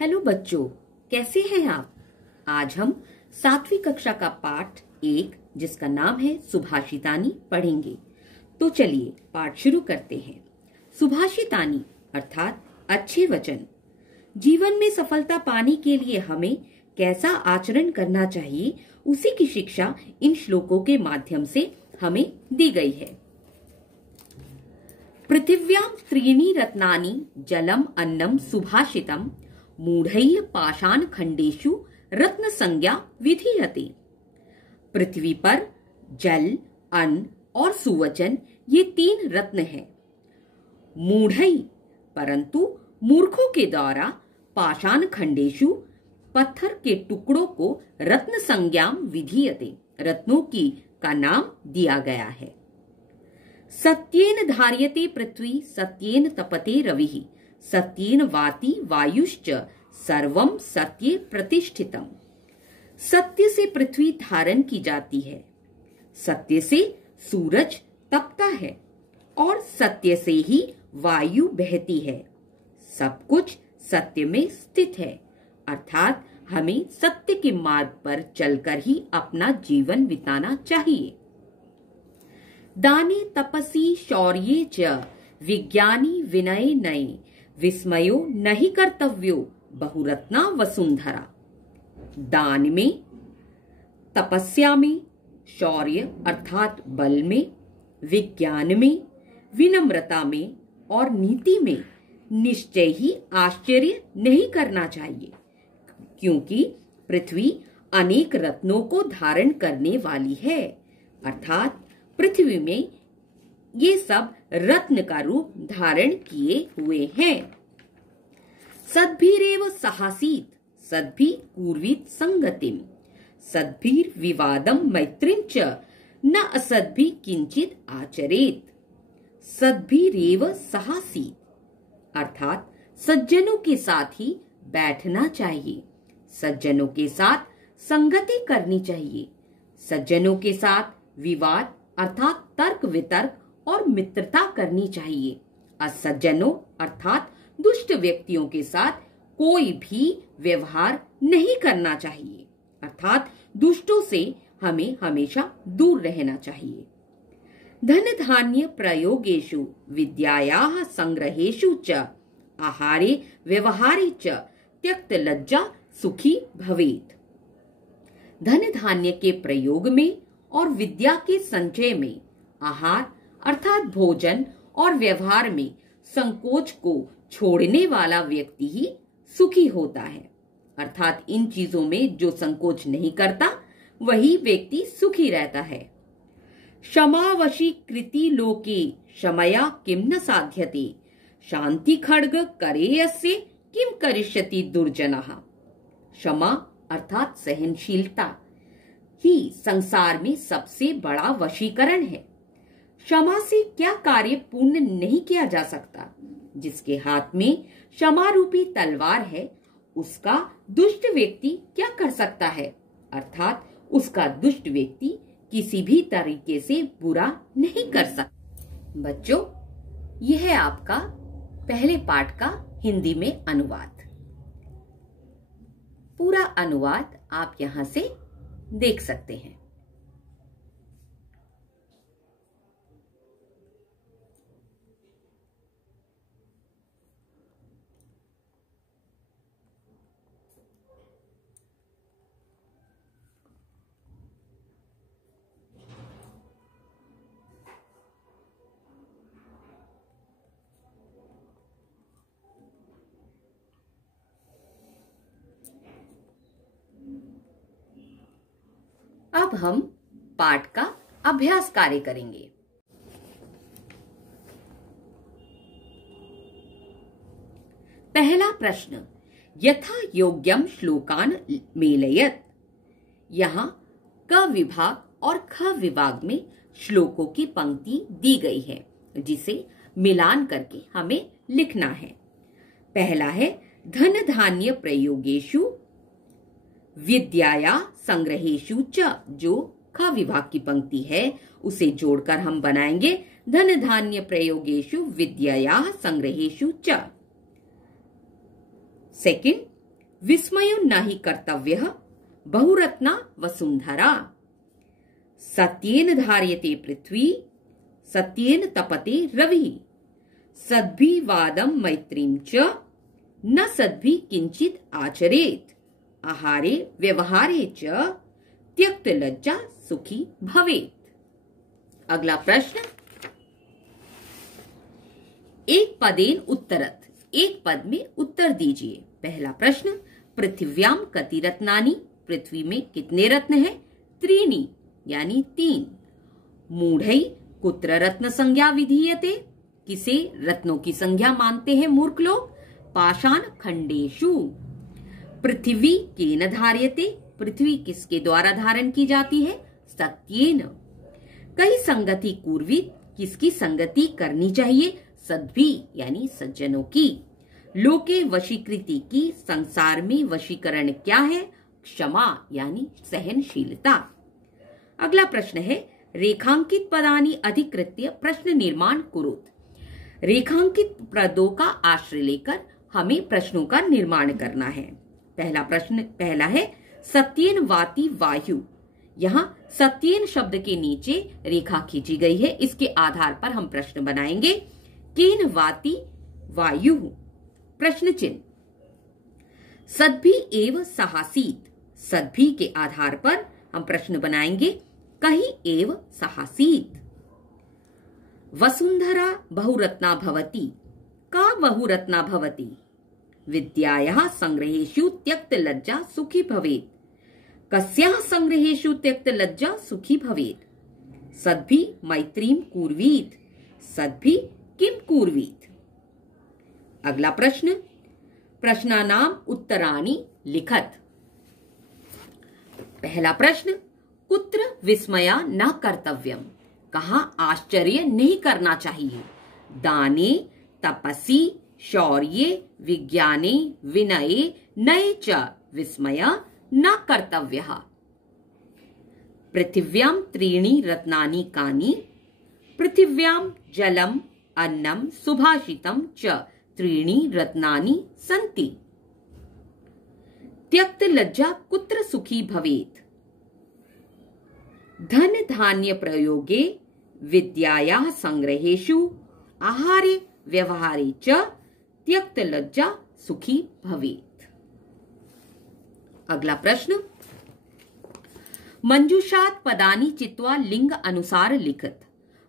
Hello बच्चों, कैसे हैं आप। आज हम 7वीं कक्षा का पाठ 1 जिसका नाम है सुभाषितानी पढ़ेंगे। तो चलिए पाठ शुरू करते हैं। सुभाषितानी अर्थात अच्छे वचन। जीवन में सफलता पाने के लिए हमें कैसा आचरण करना चाहिए, उसी की शिक्षा इन श्लोकों के माध्यम से हमें दी गई है। पृथिव्यां त्रीणि रत्नानि जलम अन्नम सुभाषितम मूढ़ैः पाषाण खंडेषु रत्न संज्ञा विधीयते। पृथ्वी पर जल, अन्न और सुवचन ये 3 रत्न हैं। मूढ़ैः परंतु मूर्खों के द्वारा पाषाण खंडेषु पत्थर के टुकड़ों को रत्न संज्ञा विधीयते रत्नों की का नाम दिया गया है। सत्येन धार्यते पृथ्वी सत्येन तपते रविः सत्येन वाति वायुश्च सर्वं सत्ये प्रतिष्ठितम्। सत्य से पृथ्वी धारण की जाती है, सत्य से सूरज तपता है और सत्य से ही वायु बहती है। सब कुछ सत्य में स्थित है, अर्थात हमें सत्य के मार्ग पर चलकर ही अपना जीवन बिताना चाहिए। दाने तपसी शौर्ये च विज्ञानी विनये नये विस्मयो नहि कर्तव्यो बहुरत्ना वसुंधरा। दान में, तपस्या में, शौर्य अर्थात बल में, विज्ञान में, विनम्रता में और नीति में निश्चय ही आश्चर्य नहीं करना चाहिए, क्योंकि पृथ्वी अनेक रत्नों को धारण करने वाली है। अर्थात पृथ्वी में ये सब रत्न का रूप धारण किए हुए हैं। सद्भिरेव सहासीत सद्भि कुर्वीत संगतिम सद्भिर विवादम मैत्रीं च न असद्भि किंचित आचरेत। सद्भिरेव सहासीत अर्थात सज्जनों के साथ ही बैठना चाहिए, सज्जनों के साथ संगति करनी चाहिए, सज्जनों के साथ विवाद अर्थात तर्क वितर्क और मित्रता करनी चाहिए। असज्जनों अर्थात दुष्ट व्यक्तियों के साथ कोई भी व्यवहार नहीं करना चाहिए, अर्थात दुष्टों से हमें हमेशा दूर रहना चाहिए। धन धान्य प्रयोगेषु विद्यायाः संग्रहेषु च आहारे व्यवहारे च त्यक्त लज्जा सुखी भवेत्। धन धान्य के प्रयोग में और विद्या के संचय में, आहार अर्थात भोजन और व्यवहार में संकोच को छोड़ने वाला व्यक्ति ही सुखी होता है। अर्थात इन चीजों में जो संकोच नहीं करता वही व्यक्ति सुखी रहता है। क्षमावशी कृति लोके क्षमया किम न साध्यते शांति खड्ग करेयस्य किम करिष्यति दुर्जनः। क्षमा अर्थात सहनशीलता ही संसार में सबसे बड़ा वशीकरण है। क्षमा से क्या कार्य पूर्ण नहीं किया जा सकता। जिसके हाथ में क्षमा रूपी तलवार है, उसका दुष्ट व्यक्ति क्या कर सकता है। अर्थात उसका दुष्ट व्यक्ति किसी भी तरीके से बुरा नहीं कर सकता। बच्चों, यह है आपका पहले पाठ का हिंदी में अनुवाद। पूरा अनुवाद आप यहां से देख सकते हैं। अब हम पाठ का अभ्यास कार्य करेंगे। पहला प्रश्न, यथा योग्यम श्लोकान मेलयत। यहाँ क विभाग और ख विभाग में श्लोकों की पंक्ति दी गई है, जिसे मिलान करके हमें लिखना है। पहला है धन धान्य प्रयोगेषु विद्याया संग्रहेषु च, जो ख विभाग की पंक्ति है उसे जोड़कर हम बनाएंगे धन धान्य प्रयोगेषु विद्याया संग्रहेषु च। सेकंड, विस्मयो न हि कर्तव्यः बहुरत्ना वसुंधरा। सत्येन धार्यते पृथ्वी सत्येन तपते रविः। सद्भिर्वादं मैत्रीं च न सद्भिः किंचित आचरेत्। आहारे व्यवहारे च त्यक्त लज्जा सुखी भवेत्। अगला प्रश्न, एक पदेन उत्तरत, एक पद में उत्तर दीजिए। पहला प्रश्न, पृथिव्याम कति रत्नानि, पृथ्वी में कितने रत्न हैं? त्रीणि यानी 3। मूढ़ै कुत्र रत्न संज्ञा विधीयते, किसे रत्नों की संज्ञा मानते हैं मूर्ख लोग? पाषाण खंडेषु। पृथ्वी केन धार्यते, पृथ्वी किसके द्वारा धारण की जाती है? सत्येन। कई संगति कुर्वीत, किसकी संगति करनी चाहिए? सद्भी यानी सज्जनों की। लोके वशीकृति की, संसार में वशीकरण क्या है? क्षमा यानी सहनशीलता। अगला प्रश्न है, रेखांकित पदानि अधिकृत्य प्रश्न निर्माण कुरुत। रेखांकित पदों का आश्रय लेकर हमें प्रश्नों का निर्माण करना है। पहला है सत्येन वाति वायु। यहाँ सत्येन शब्द के नीचे रेखा खींची गई है, इसके आधार पर हम प्रश्न बनाएंगे। केन वाति वायु, प्रश्न चिन्ह। सद्भि एव सहासीत, सद्भि के आधार पर हम प्रश्न बनाएंगे। कहि एव सहासीत। वसुंधरा बहुरत्ना भवति, का बहुरत्ना भवति? विद्यायाः संग्रहेषु त्यक्त लज्जा सुखी भवेत्। कस्याः संग्रहेषु त्यक्त लज्जा सुखी भवेत्? सद्भि मैत्रीं कुर्वीत, सद्भि किम कुर्वीत? अगला प्रश्न, प्रश्नानाम उत्तराणि लिखत। पहला प्रश्न, कुत्र विस्मया न कर्तव्यम, कहाँ आश्चर्य नहीं करना चाहिए? दाने तपसि शौर्ये विज्ञाने विनये नये च विस्मया न कर्तव्यः। पृथिव्यां त्रीणि रत्नानि कानि? पृथिव्यां जलम अन्नम सुभाषितम च त्रीणि रत्नानि सन्ति। त्यक्त लज्जा कुत्र सुखी भवेत्? धन धान्य प्रयोगे विद्यायाः संग्रहेषु आहारे व्यवहारे च त्यक्त लज्जा सुखी भवेत्। अगला प्रश्न, मंजूषात पदानि चित्वा लिंग अनुसार लिखत।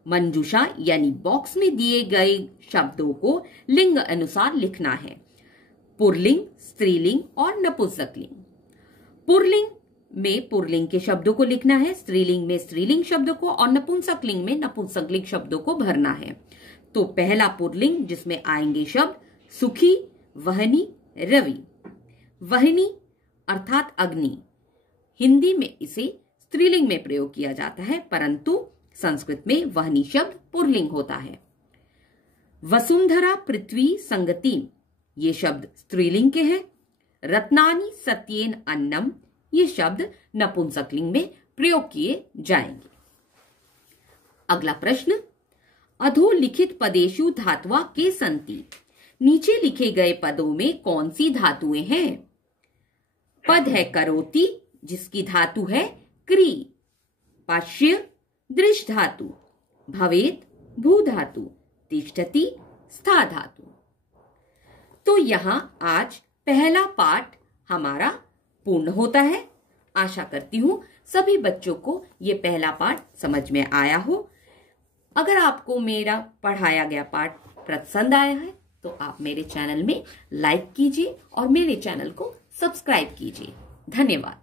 मंजूषा यानी बॉक्स में दिए गए शब्दों को लिंग अनुसार लिखना है। पुरलिंग, स्त्रीलिंग और नपुंसकलिंग। पुरलिंग में पुरलिंग के शब्दों को लिखना है, स्त्रीलिंग में स्त्रीलिंग शब्द को और नपुंसकलिंग में नपुंसकलिंग शब्दों को भरना है। तो पहला पुरलिंग जिसमें आएंगे शब्द सुखी, वहनी, रवि। वहनी अर्थात अग्नि, हिंदी में इसे स्त्रीलिंग में प्रयोग किया जाता है, परंतु संस्कृत में वहनी शब्द पुरलिंग होता है। वसुंधरा पृथ्वी संगति, ये शब्द स्त्रीलिंग के हैं। रत्नानि सत्येन अन्नम, ये शब्द नपुंसकलिंग में प्रयोग किए जाएंगे। अगला प्रश्न, अधोलिखित पदेषु धात्वा के संति, नीचे लिखे गए पदों में कौन सी धातुएं हैं? पद है करोति, जिसकी धातु है क्री। पश्य दृश धातु, भवेत भू धातु, तिष्ठति स्था धातु। तो यहाँ आज पहला पाठ हमारा पूर्ण होता है। आशा करती हूँ सभी बच्चों को ये पहला पाठ समझ में आया हो। अगर आपको मेरा पढ़ाया गया पाठ पसंद आया है तो आप मेरे चैनल में लाइक कीजिए और मेरे चैनल को सब्सक्राइब कीजिए। धन्यवाद।